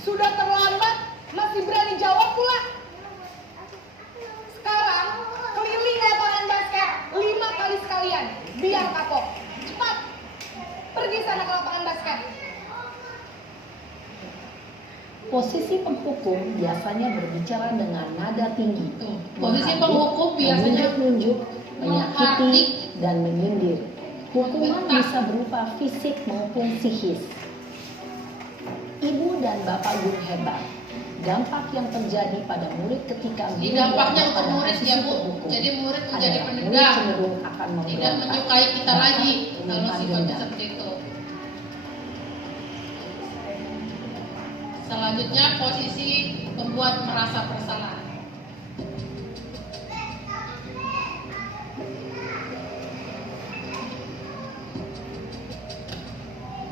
Sudah terlambat, masih berani jawab pula. Sekarang, keliling lapangan basket 5 kali sekalian. Biar kapok. Cepat. Pergi sana ke lapangan basket. Posisi penghukum biasanya berbicara dengan nada tinggi. Tuh, posisi penghukum biasanya menunjuk, menyakiti, menghardik, dan menyindir. Hukuman membentak. bisa berupa fisik maupun psikis. Ibu dan bapak guru hebat. Dampak yang terjadi pada murid ketika Di guru dampaknya berada untuk pada murid posisi ya Bu. penghukum Jadi murid menjadi adalah murid penendam, cenderung akan tidak memberontak, menyukai kita bahkan lagi kalau menyimpan sifatnya dendam. seperti itu. Selanjutnya posisi pembuat merasa bersalah.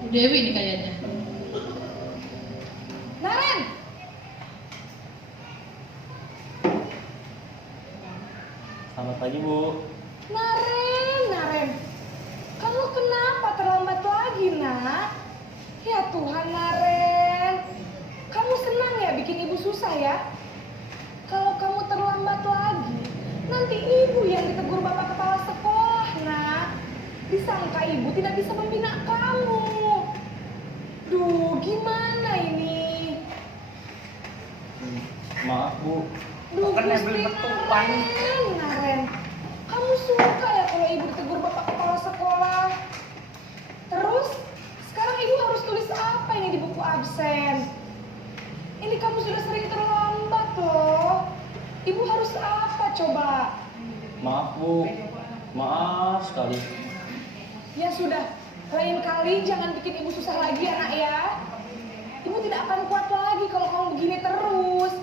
Bu Dewi nih kayaknya. Naren, Selamat pagi Bu. Naren. Kamu kenapa terlambat lagi, nak? Ya Tuhan, Naren. Kamu senang ya bikin ibu susah ya? Kalau kamu terlambat lagi, nanti ibu yang ditegur bapak kepala sekolah, nak. Disangka ibu tidak bisa membina kamu. Duh, gimana ini? Maaf Bu. Duh, Makanya Gusti beli betulan. Naren. Kamu suka ya kalau ibu ditegur bapak kepala sekolah? Terus, sekarang ibu harus tulis apa ini di buku absen? Ini kamu sudah sering terlambat loh. Ibu harus apa coba? Maaf Bu. Maaf sekali. Ya sudah, lain kali jangan bikin ibu susah lagi ya nak ya. Ibu tidak akan kuat lagi kalau kamu begini terus.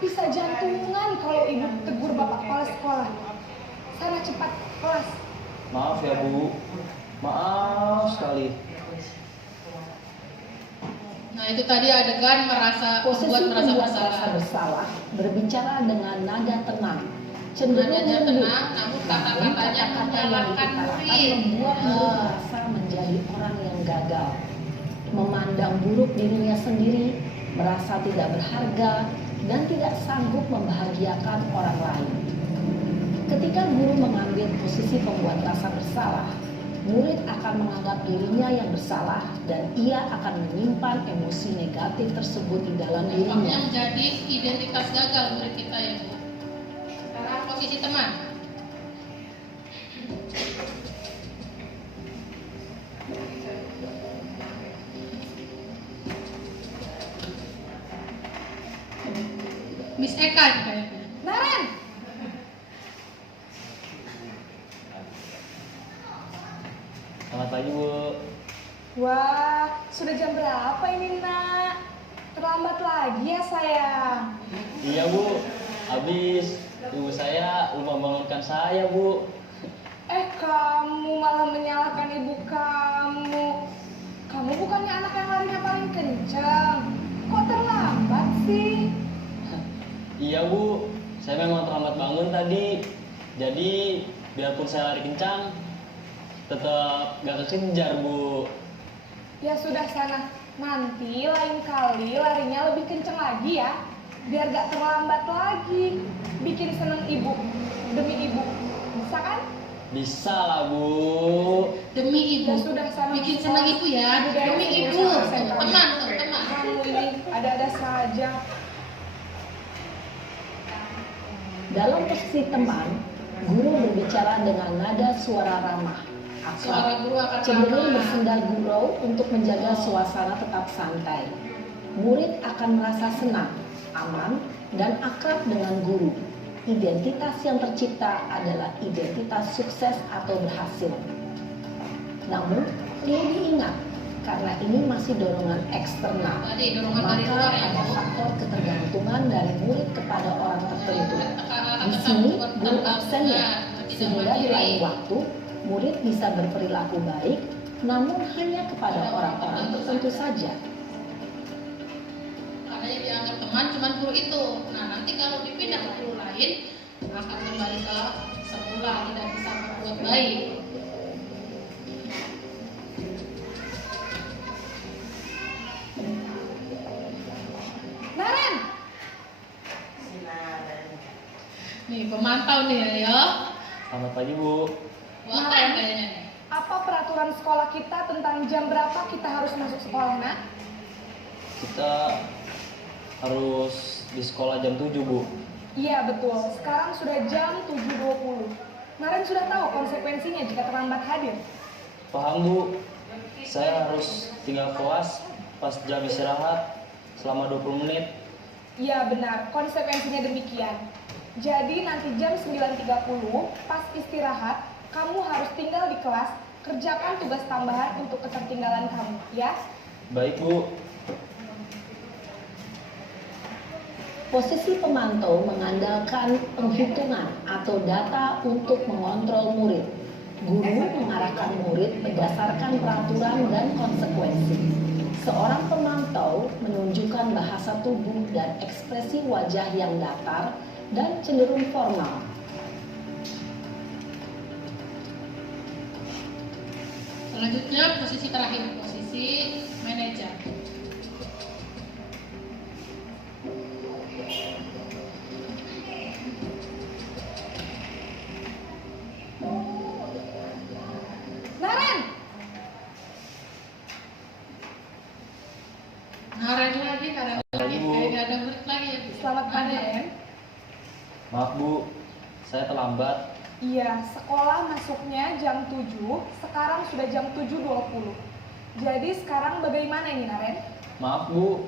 Bisa jantungan kalau ibu tegur bapak kepala sekolah. Sana cepat kelas. Maaf ya Bu. Maaf sekali. Nah itu tadi adegan Posisi membuat merasa pembuat bersalah. rasa bersalah berbicara dengan nada tenang, cenderung Nadanya lembut. tenang, namun kata-katanya yang menyalahkan diutarakan murid. membuat murid merasa menjadi orang yang gagal, memandang buruk dirinya sendiri, merasa tidak berharga, dan tidak sanggup membahagiakan orang lain. Ketika guru mengambil posisi pembuat rasa bersalah, murid akan menganggap dirinya yang bersalah dan ia akan menyimpan emosi negatif tersebut di dalam Dampaknya dirinya. menjadi identitas gagal murid kita ya Bu. Sekarang posisi teman. Miss Eka nih kayaknya. Naren, Selamat pagi Bu. wah sudah jam berapa ini nak? Terlambat lagi ya sayang. Iya Bu. Habis ibu saya lupa bangunkan saya Bu. Kamu malah menyalahkan ibu kamu. Kamu bukannya anak yang larinya paling kencang. Kok terlambat sih? Iya Bu. Saya memang terlambat bangun tadi. Jadi biarpun saya lari kencang, tetap gak kekejar Bu. Ya sudah sana. Nanti lain kali larinya lebih kencang lagi ya. Biar gak terlambat lagi. Bikin seneng ibu. Demi ibu. Bisa kan? Bisa lah Bu. Demi ibu. Ya sudah sana. Bikin senang ibu ya. Udah, Demi ibu, ibu. sama saya. Teman tuh, teman. Kamu ini ada-ada saja. Dalam posisi teman, guru berbicara dengan nada suara ramah, Suara guru akan cenderung ramah. bersenda gurau untuk menjaga suasana tetap santai. Murid akan merasa senang, aman, dan akrab dengan guru. identitas yang tercipta adalah identitas sukses atau berhasil. Namun, perlu diingat, karena ini masih dorongan eksternal, Tadi dorongan dari maka luar ya, ada Bu. faktor ketergantungan dari murid kepada orang tertentu. Di Tetap sini, guru bertanggung absen ya, jawab, tidak sehingga di mandiri. lain waktu, murid bisa berperilaku baik, namun hanya kepada orang-orang tertentu saja. Karena yang dianggap teman cuma guru itu. Nah, nanti kalau dipindah ke guru lain akan kembali ke semula, tidak bisa berbuat baik. Naren, Sinaren. Nih pemantau nih ya. Selamat pagi, Bu. Buatan kayaknya nih. apa peraturan sekolah kita tentang jam berapa kita harus masuk sekolah, Nak? Kita harus di sekolah jam 7, Bu. Iya betul, sekarang sudah jam 7.20. Naren sudah tahu konsekuensinya jika terlambat hadir. Paham, Bu. Saya harus tinggal kelas pas jam istirahat selama 20 menit. Iya benar, konsekuensinya demikian. Jadi nanti jam 9.30 pas istirahat, kamu harus tinggal di kelas, kerjakan tugas tambahan untuk ketertinggalan kamu, ya? Baik, Bu. Posisi pemantau mengandalkan penghitungan atau data untuk mengontrol murid. Guru mengarahkan murid berdasarkan peraturan dan konsekuensi. Seorang pemantau menunjukkan bahasa tubuh dan ekspresi wajah yang datar dan cenderung formal. Selanjutnya posisi terakhir, posisi manajer. Naren, Naren lagi, Naren lagi. Bu. Kayak nggak ada murid lagi ya, Bu. selamat pagi, Ada. Naren. Maaf, Bu. Saya terlambat. Iya, sekolah masuknya jam 7, sekarang sudah jam 7.20. Jadi sekarang bagaimana ini, Naren? Maaf, Bu.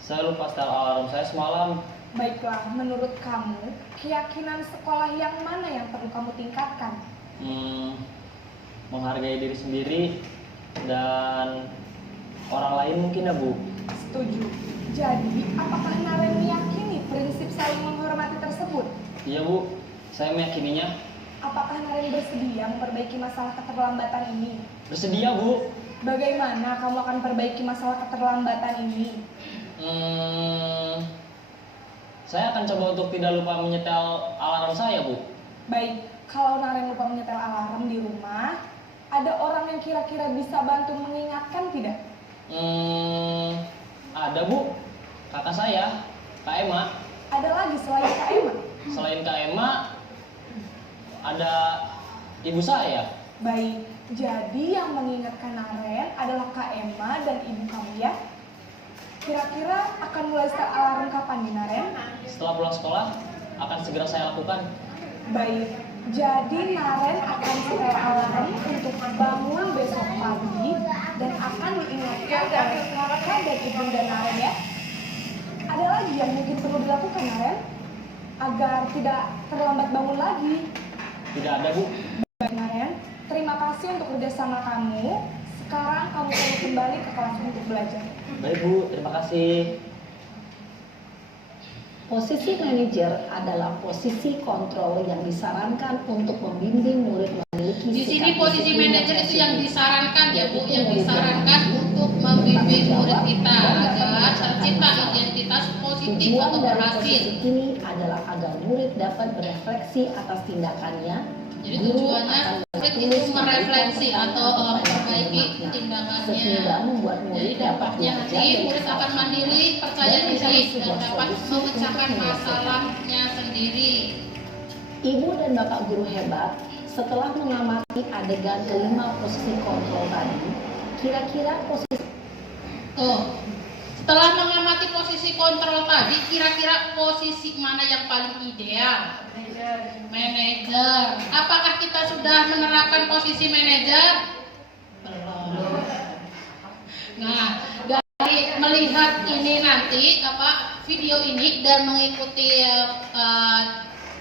Saya lupa setel alarm saya semalam. Baiklah, menurut kamu, keyakinan sekolah yang mana yang perlu kamu tingkatkan? Menghargai diri sendiri dan orang lain mungkin ya, Bu. Setuju. Jadi, apakah Naren meyakini prinsip saling menghormati tersebut? Iya, Bu. Saya meyakininya. Apakah Naren bersedia memperbaiki masalah keterlambatan ini? Bersedia, Bu. Bagaimana kamu akan perbaiki masalah keterlambatan ini? Saya akan coba untuk tidak lupa menyetel alarm saya, Bu. Baik, kalau Naren lupa menyetel alarm di rumah, ada orang yang kira-kira bisa bantu mengingatkan tidak? Ada, Bu. Kakak saya, Kak Emma. Ada lagi selain Kak Emma? Selain Kak Emma, ada ibu saya. Baik, jadi yang mengingatkan Naren adalah Kak Emma dan ibu kamu ya? Kira-kira akan mulai setel alarm kapan nih, Naren? Setelah pulang sekolah, akan segera saya lakukan. Baik, jadi Naren akan setel alarm untuk bangun besok pagi dan akan diingatkan oleh kakak dan ibunda Naren ya. Ada lagi yang mungkin perlu dilakukan, Naren, agar tidak terlambat bangun lagi. Tidak ada, Bu. Baik, Naren, terima kasih untuk kerjasama kamu. Sekarang kamu perlu kembali ke kelas untuk belajar. Baik, Bu. Terima kasih. Posisi manajer adalah posisi kontrol yang disarankan untuk membimbing murid memiliki Di sini sikap posisi disiplin manajer dan itu yang disiplin. disarankan ya, Bu, Yaitu yang murid disarankan yang untuk membimbing murid kita dan agar dapat tercipta masalah. identitas positif Tujuan atau dari berhasil. posisi ini adalah agar murid dapat berefleksi atas tindakannya. Jadi Guru tujuannya akan murid menulis itu merefleksi memberikan atau pertanyaan kepada memperbaiki makna, tindakannya. sehingga membuat Jadi murid dapat dampaknya belajar nanti dari murid akan kesalahan. mandiri, percaya Dan mencari diri, dan sebuah dapat solusi memecahkan untuk menyelesaikan. masalahnya sendiri. Ibu dan bapak guru hebat, setelah mengamati adegan kelima posisi kontrol tadi, kira-kira posisi Tuh, setelah mengamati posisi kontrol tadi, kira-kira posisi mana yang paling ideal? Manajer. Apakah kita sudah menerapkan posisi manajer? Belum. Nah, dari melihat ini nanti video ini dan mengikuti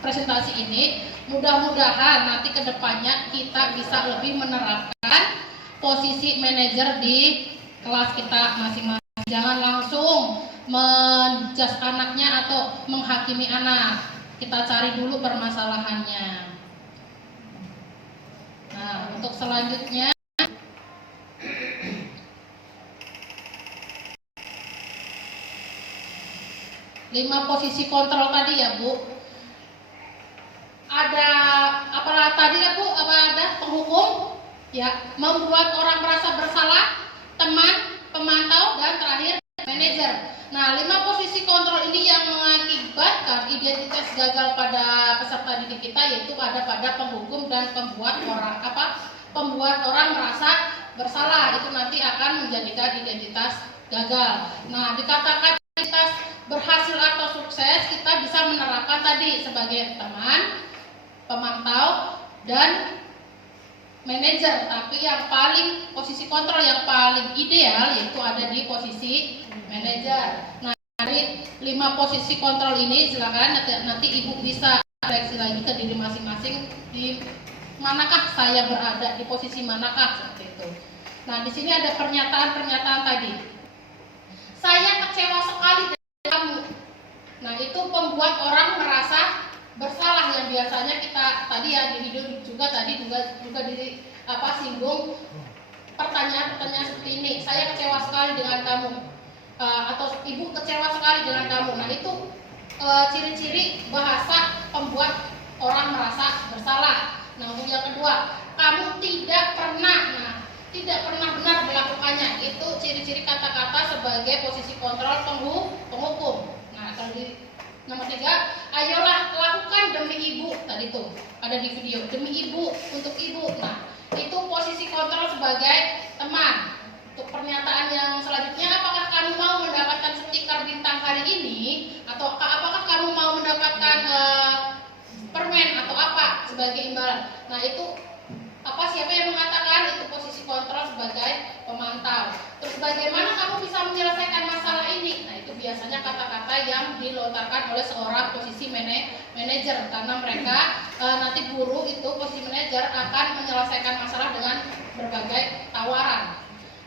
presentasi ini. Mudah-mudahan nanti kedepannya kita bisa lebih menerapkan posisi manajer di kelas kita masing-masing. Jangan langsung menjudge anaknya atau menghakimi anak. Kita cari dulu permasalahannya. Nah, untuk selanjutnya 5 posisi kontrol tadi ya Bu. Ada apalah tadi ya Bu, apa ada penghukum ya, membuat orang merasa bersalah, teman, pemantau, dan terakhir manajer. Nah, 5 posisi kontrol ini yang mengakibatkan identitas gagal pada peserta didik kita, yaitu ada pada penghukum dan pembuat orang merasa bersalah. Itu nanti akan menjadikan identitas gagal. Nah, dikatakan identitas berhasil atau sukses, kita bisa menerapkan tadi sebagai teman, pemantau, dan manajer. Tapi yang paling posisi kontrol yang paling ideal yaitu ada di posisi manajer. Nah, dari 5 posisi kontrol ini silakan nanti Ibu bisa refleksi lagi ke diri masing-masing, di manakah saya berada, di posisi manakah seperti itu. Nah, di sini ada pernyataan-pernyataan tadi. Saya kecewa sekali dengan kamu. Nah, itu membuat orang merasa bersalah, yang biasanya kita tadi ya di video juga di singgung pertanyaan-pertanyaan seperti ini. Saya kecewa sekali dengan kamu, atau ibu kecewa sekali dengan kamu. Nah, itu ciri-ciri bahasa pembuat orang merasa bersalah. Nah, untuk yang kedua, kamu tidak pernah benar melakukannya. Itu ciri-ciri kata-kata sebagai posisi kontrol penghukum. Nah, kalau di nomor 3, ayolah lakukan demi ibu. Tadi tuh ada di video, demi ibu, untuk ibu. Nah, itu posisi kontrol sebagai teman. Untuk pernyataan yang selanjutnya, apakah kamu mau mendapatkan stiker bintang hari ini, atau apakah kamu mau mendapatkan permen atau apa sebagai imbalan. Nah, itu siapa yang mengatakan? Itu posisi kontrol sebagai pemantau. Terus bagaimana kamu bisa menyelesaikan masalah ini? Nah, itu biasanya kata-kata yang dilontarkan oleh seorang posisi manajer, karena mereka nanti guru itu posisi manajer akan menyelesaikan masalah dengan berbagai tawaran.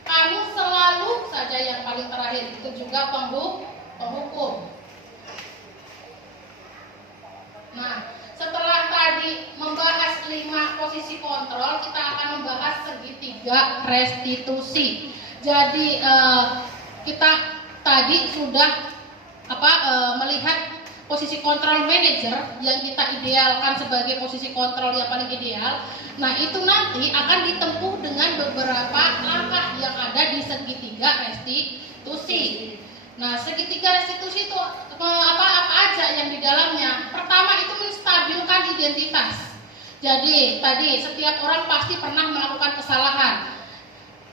Kamu selalu saja yang paling terakhir, itu juga penghukum. Nah, setelah tadi membahas 5 posisi kontrol, kita akan membahas segitiga restitusi. Jadi kita tadi sudah melihat posisi kontrol manajer yang kita idealkan sebagai posisi kontrol yang paling ideal. Nah, itu nanti akan ditempuh dengan beberapa langkah yang ada di segitiga restitusi. Nah, segitiga restitusi itu apa aja yang di dalamnya? Pertama, itu menstabilkan identitas. Jadi, tadi setiap orang pasti pernah melakukan kesalahan.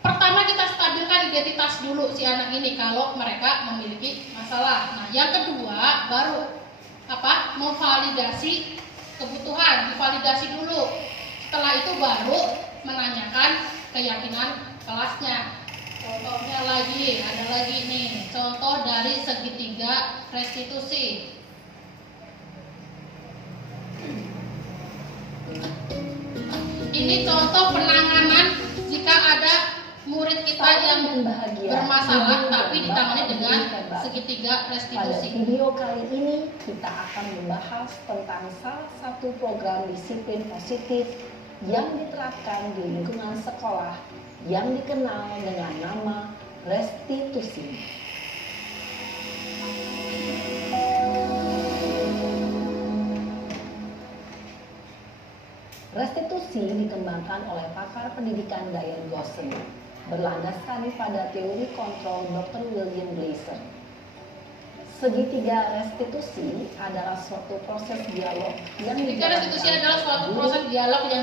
Pertama, kita stabilkan identitas dulu si anak ini kalau mereka memiliki masalah. Nah, yang kedua baru memvalidasi kebutuhan, divalidasi dulu. Setelah itu baru menanyakan keyakinan kelasnya. Contohnya ada lagi nih, contoh dari segitiga restitusi. Ini contoh penanganan jika ada murid kita yang bermasalah tapi ditangani dengan segitiga restitusi. Pada video kali ini kita akan membahas tentang salah satu program disiplin positif yang diterapkan di lingkungan sekolah yang dikenal dengan nama restitusi. Restitusi dikembangkan oleh pakar pendidikan Diane Gosling, berlandaskan pada teori kontrol Dr. William Glasser. Segitiga restitusi adalah suatu proses dialog yang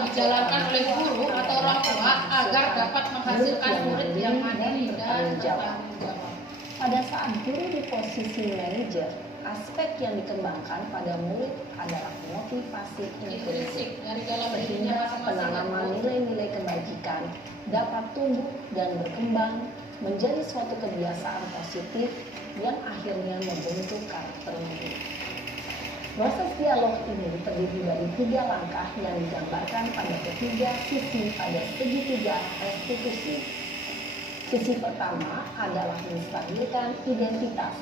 dijalankan oleh guru atau orang tua agar dapat menghasilkan murid yang mandiri dan bertanggung jawab. Pada saat guru di posisi manajer, aspek yang dikembangkan pada murid adalah motivasi intrinsik, dari dalam sehingga penanaman nilai-nilai kebajikan dapat tumbuh dan berkembang menjadi suatu kebiasaan positif yang akhirnya membentuk karakter murid. Proses dialog ini terdiri dari 3 langkah yang digambarkan pada ketiga sisi pada segitiga restitusi. Sisi pertama adalah menstabilkan identitas.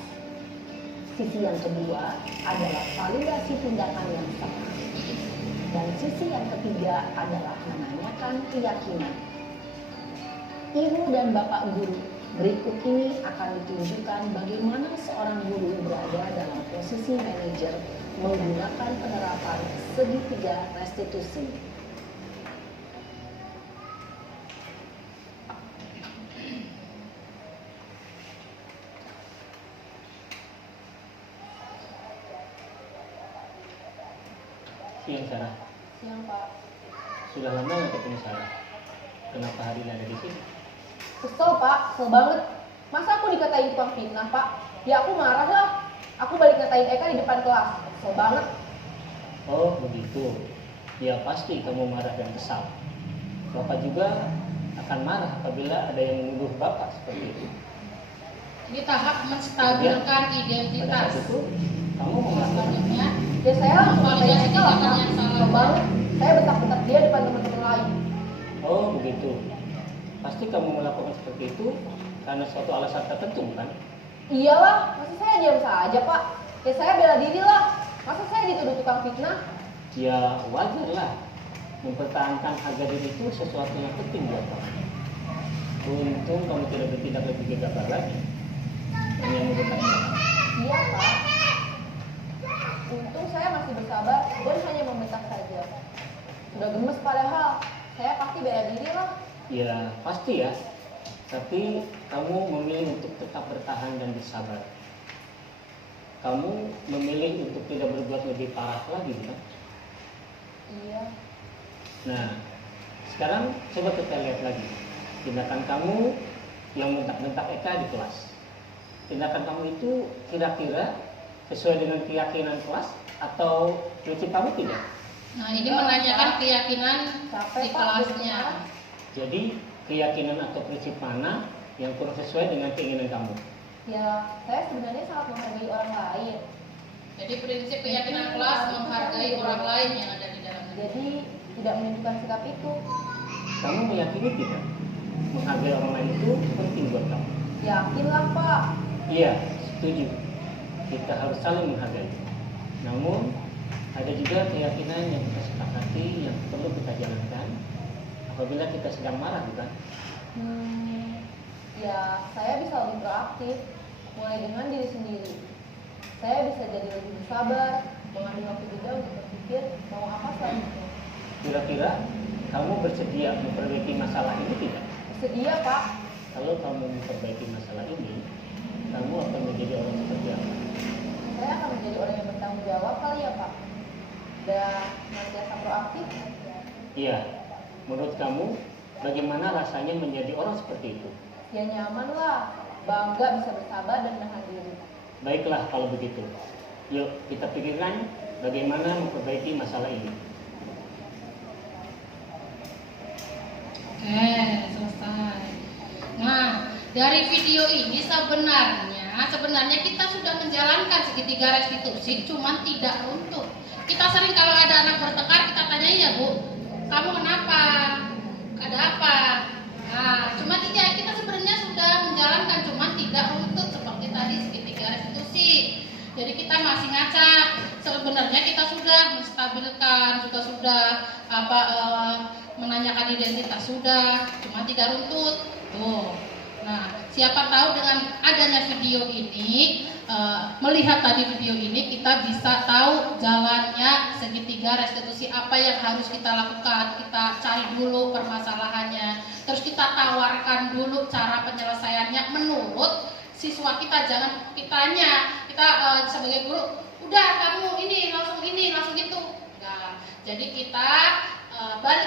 Sisi yang kedua adalah validasi tindakan yang salah. Dan sisi yang ketiga adalah menanyakan keyakinan. Ibu dan Bapak guru, berikut ini akan ditunjukkan bagaimana seorang guru berada dalam posisi manajer menggunakan penerapan segitiga restitusi. Siang Sarah, Siang Pak. sudah lama nggak ketemu Sarah? Kenapa hari ini ada di sini? Kesel Pak, kesel banget. Masa aku dikatain tukang fitnah Pak? Ya aku marah lah. Aku balik ngatain Eka di depan kelas. Kesel banget. Oh begitu. Ya pasti kamu marah dan kesal. Bapak juga akan marah apabila ada yang menuduh Bapak seperti itu. Ini tahap menstabilkan Pada identitas. saat itu, kamu mengatakan Selanjutnya, Ya saya langsung ngatain validasi Eka lah tindakan Pak. yang salah. Kesel banget. Saya bentak-bentak dia depan teman-teman lain. oh begitu. Pasti kamu melakukan seperti itu karena suatu alasan tertentu, bukan? Iyalah, masa saya diam saja Pak? Ya saya bela diri lah. Masa saya dituduh tukang fitnah? Ya wajar lah. Mempertahankan harga diri itu sesuatu yang penting buat kamu. Untung kamu tidak bertindak lebih gegabah lagi. Hanya menggunakan Iya Pak. Untung saya masih bersabar dan hanya membentak saja. Sudah gemes padahal. Saya pasti bela diri lah. ya pasti ya. Tapi kamu memilih untuk tetap bertahan dan bersabar. Kamu memilih untuk tidak berbuat lebih parah lagi, bukan? Iya. Nah, sekarang coba kita lihat lagi tindakan kamu yang bentak-bentak Eka di kelas. Tindakan kamu itu kira-kira sesuai dengan keyakinan kelas atau prinsip kamu tidak? Nah, ini menanyakan keyakinan Capek, di Pak, kelasnya. Jadi keyakinan atau prinsip mana yang kurang sesuai dengan keinginan kamu? Ya, saya sebenarnya sangat menghargai orang lain. Jadi prinsip keyakinan kelas menghargai orang lain yang ada di dalamnya. Jadi tidak menunjukkan sikap itu. Kamu meyakini tidak? Menghargai orang lain itu penting buat kamu. Yakinlah Pak. Iya, setuju. Kita harus saling menghargai. Namun, ada juga keyakinan yang kita sepakati yang perlu kita jalankan apabila kita sedang marah, bukan? Ya saya bisa lebih proaktif, mulai dengan diri sendiri. Saya bisa jadi lebih bersabar, mengambil waktu juga untuk berpikir mau apa selanjutnya. Kira-kira kamu bersedia memperbaiki masalah ini tidak? Bersedia Pak. Kalau kamu memperbaiki masalah ini, kamu akan menjadi orang seperti apa? Saya akan menjadi orang yang bertanggung jawab kali ya Pak. Dan senantiasa proaktif. Iya, menurut kamu bagaimana rasanya menjadi orang seperti itu? Ya nyaman lah, bangga bisa bersabar dan menahan diri. Baiklah kalau begitu. Yuk kita pikirkan bagaimana memperbaiki masalah ini. Oke, selesai. Nah, dari video ini sebenarnya kita sudah menjalankan segitiga restitusi, cuman tidak runtuh. Kita sering kalau ada anak bertengkar kita tanya, ya Bu, kamu kenapa? Ada apa? Nah, cuma kita sebenarnya sudah menjalankan, cuman tidak runtuh seperti tadi segitiga restitusi. Jadi kita masih ngacak. Sebenarnya kita sudah menstabilkan, juga sudah menanyakan identitas sudah, cuma tidak runtut. Tuh. Nah, siapa tahu dengan adanya video ini, melihat tadi video ini, kita bisa tahu jalannya segitiga restitusi apa yang harus kita lakukan. Kita cari dulu permasalahannya, terus kita tawarkan dulu cara penyelesaiannya menurut siswa kita. Jangan kita sebagai guru, udah kamu ini langsung itu. Nah, jadi kita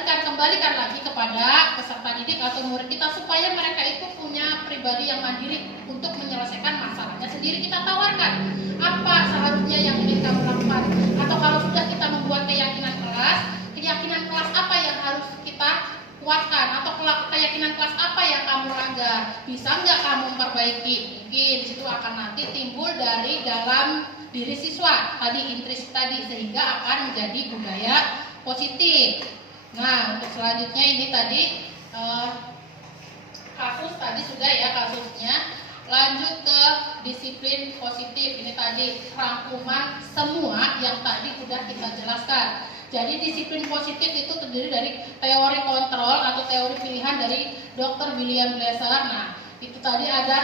kembalikan lagi kepada peserta didik atau murid kita supaya mereka itu punya pribadi yang mandiri untuk menyelesaikan masalahnya sendiri. Kita tawarkan apa seharusnya yang ingin kamu lakukan, atau kalau sudah kita membuat keyakinan kelas apa yang harus kita kuatkan, atau keyakinan kelas apa yang kamu langgar, bisa nggak kamu memperbaiki. Mungkin disitu akan nanti timbul dari dalam diri siswa tadi, intrinsiknya tadi, sehingga akan menjadi budaya positif. Nah, untuk selanjutnya ini tadi kasus tadi sudah ya kasusnya. Lanjut ke disiplin positif, ini tadi rangkuman semua yang tadi sudah kita jelaskan. Jadi disiplin positif itu terdiri dari teori kontrol atau teori pilihan dari Dr. William Glasser. Nah, itu tadi ada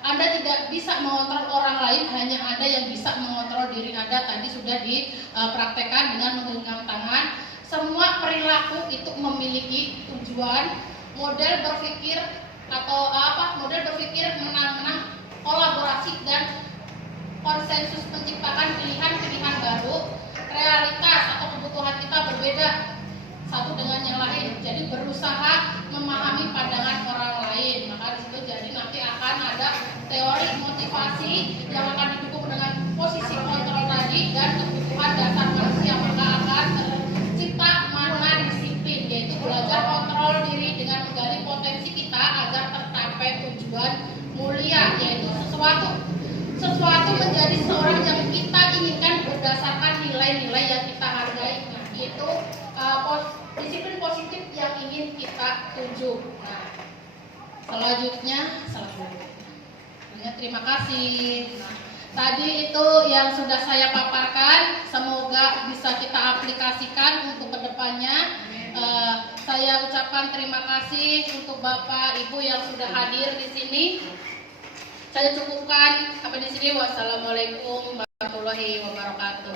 Anda tidak bisa mengontrol orang lain, hanya Anda yang bisa mengontrol diri Anda. Tadi sudah dipraktekkan dengan menggenggam tangan. Semua perilaku itu memiliki tujuan, model berpikir atau model berpikir menang-menang, kolaborasi dan konsensus menciptakan pilihan-pilihan baru. Realitas atau kebutuhan kita berbeda satu dengan yang lain, jadi berusaha memahami pandangan orang lain. Maka disitu jadi nanti akan ada teori motivasi yang akan didukung dengan posisi kontrol tadi dan kebutuhan dasar manusia. Maka akan tercipta makna disiplin, yaitu belajar kontrol diri dengan menggali potensi kita agar tercapai tujuan mulia, yaitu sesuatu menjadi seorang yang kita inginkan berdasarkan nilai-nilai yang kita hargai. Nah, itu disiplin positif yang ingin kita tuju. Nah, selanjutnya terima kasih. Nah, tadi itu yang sudah saya paparkan, semoga bisa kita aplikasikan untuk kedepannya. Saya ucapkan terima kasih untuk Bapak Ibu yang sudah hadir di sini. Saya cukupkan sampai di sini. Wassalamualaikum warahmatullahi wabarakatuh.